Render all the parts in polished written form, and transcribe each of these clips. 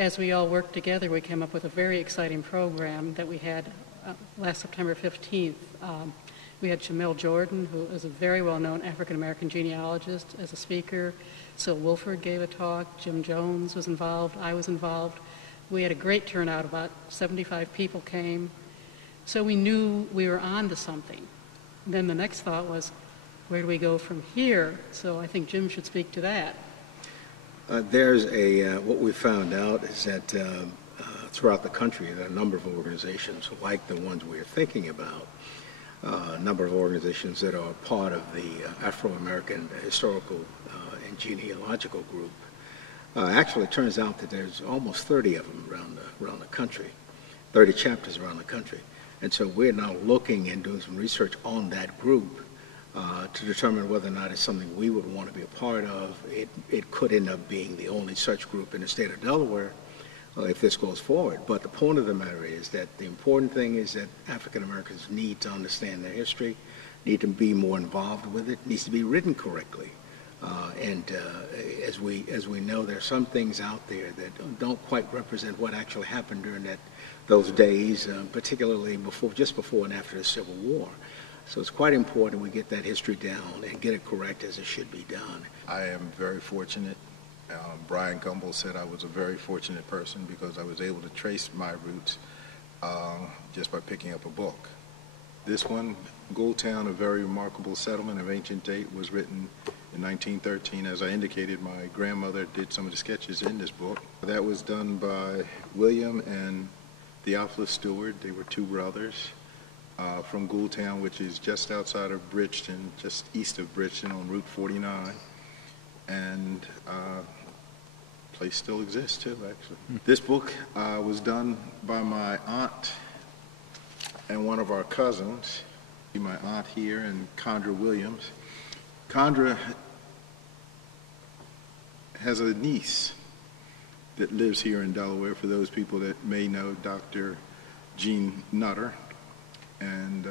As we all worked together, we came up with a very exciting program that we had last September 15th. We had Jamil Jordan, who is a very well-known African-American genealogist, as a speaker. Syl Wilford gave a talk. Jim Jones was involved. I was involved. We had a great turnout. About 75 people came. So we knew we were on to something. And then the next thought was, where do we go from here? So I think Jim should speak to that. What we found out is that throughout the country, there are a number of organizations like the ones we're thinking about, a number of organizations that are part of the Afro-American Historical and Genealogical Group. Actually, it turns out that there's almost 30 of them around the country, 30 chapters around the country. And so we're now looking and doing some research on that group to determine whether or not it's something we would want to be a part of. It could end up being the only such group in the state of Delaware if this goes forward. But the point of the matter is that the important thing is that African Americans need to understand their history, need to be more involved with it, needs to be written correctly. As we know, there are some things out there that don't quite represent what actually happened during those days, particularly just before and after the Civil War. So it's quite important we get that history down and get it correct as it should be done. I am very fortunate. Brian Gumbel said I was a very fortunate person because I was able to trace my roots just by picking up a book. This one, Ghoultown, a very remarkable settlement of ancient date, was written in 1913. As I indicated, my grandmother did some of the sketches in this book. That was done by William and Theophilus Stewart. They were two brothers. From Ghoultown, which is just outside of Bridgeton, just east of Bridgeton on Route 49. And place still exists too, actually. This book was done by my aunt and one of our cousins, my aunt here and Condra Williams. Condra has a niece that lives here in Delaware, for those people that may know Dr. Jean Nutter. And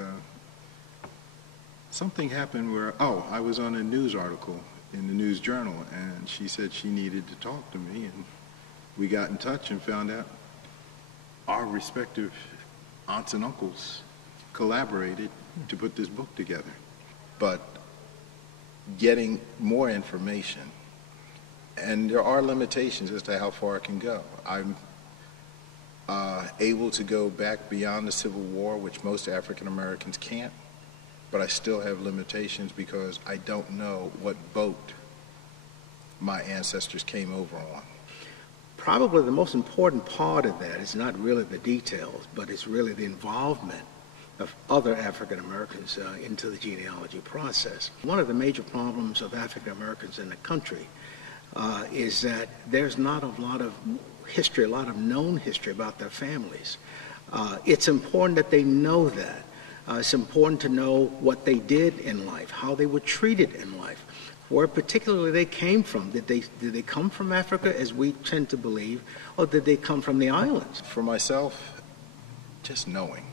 something happened where, I was on a news article in the News Journal, and she said she needed to talk to me, and we got in touch and found out our respective aunts and uncles collaborated to put this book together. But getting more information, and there are limitations as to how far it can go. I'm able to go back beyond the Civil War, which most African Americans can't, but I still have limitations because I don't know what boat my ancestors came over on. Probably the most important part of that is not really the details, but it's really the involvement of other African Americans into the genealogy process. One of the major problems of African Americans in the country is that there's not a lot of history, a lot of known history about their families. It's important that they know that. It's important to know what they did in life, how they were treated in life, where particularly they came from. Did they come from Africa, as we tend to believe, or did they come from the islands? For myself, just knowing.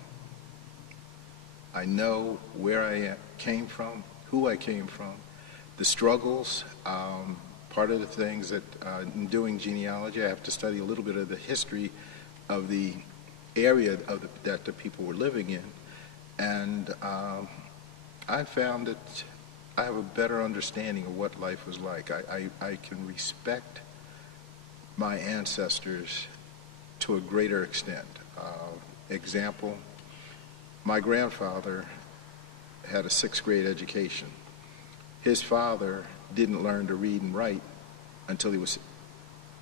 I know where I came from, who I came from, the struggles. Part of the things that in doing genealogy, I have to study a little bit of the history of the area that the people were living in. And I found that I have a better understanding of what life was like. I can respect my ancestors to a greater extent. Example, my grandfather had a 6th grade education. His father didn't learn to read and write until he was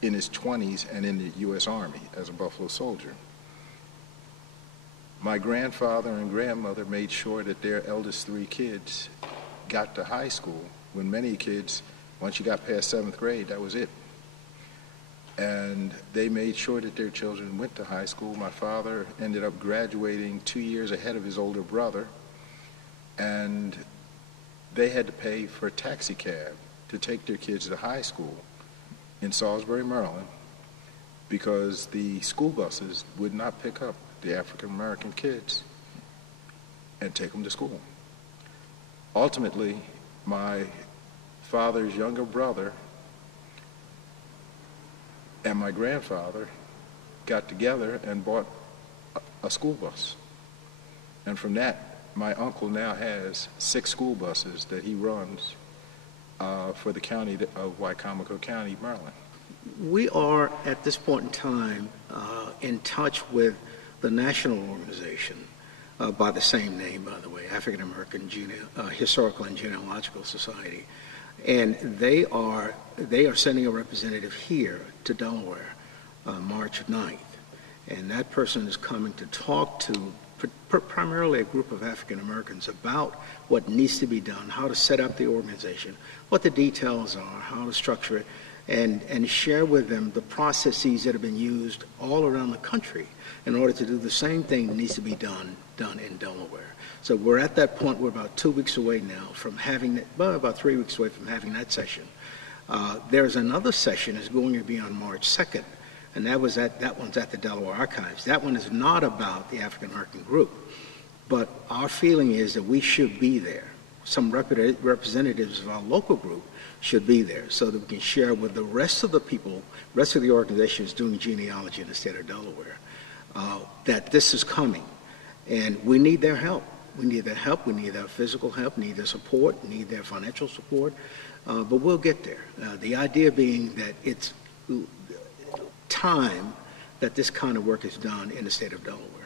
in his 20s and in the U.S. Army as a Buffalo soldier. My grandfather and grandmother made sure that their eldest 3 kids got to high school, when many kids, once you got past 7th grade, that was it. And they made sure that their children went to high school. My father ended up graduating 2 years ahead of his older brother, and they had to pay for a taxi cab to take their kids to high school in Salisbury, Maryland, because the school buses would not pick up the African American kids and take them to school. Ultimately, my father's younger brother and my grandfather got together and bought a school bus. And from that, my uncle now has 6 school buses that he runs for the county of Wicomico County, Maryland. We are, at this point in time, in touch with the national organization by the same name, by the way, African American Historical and Genealogical Society. And they are sending a representative here to Delaware March 9th. And that person is coming to talk to primarily a group of African Americans about what needs to be done, how to set up the organization, what the details are, how to structure it, and share with them the processes that have been used all around the country in order to do the same thing that needs to be done in Delaware. So we're at that point. We're about 2 weeks away now from having that, well, about 3 weeks away from having that session. There's another session that's going to be on March 2nd, and that one's at the Delaware Archives. That one is not about the African American group, but our feeling is that we should be there. Some representatives of our local group should be there so that we can share with the rest of the people, rest of the organizations doing genealogy in the state of Delaware, that this is coming. And we need their help. We need their help. We need their physical help, need their support, need their financial support. But we'll get there. The idea being that it's time that this kind of work is done in the state of Delaware.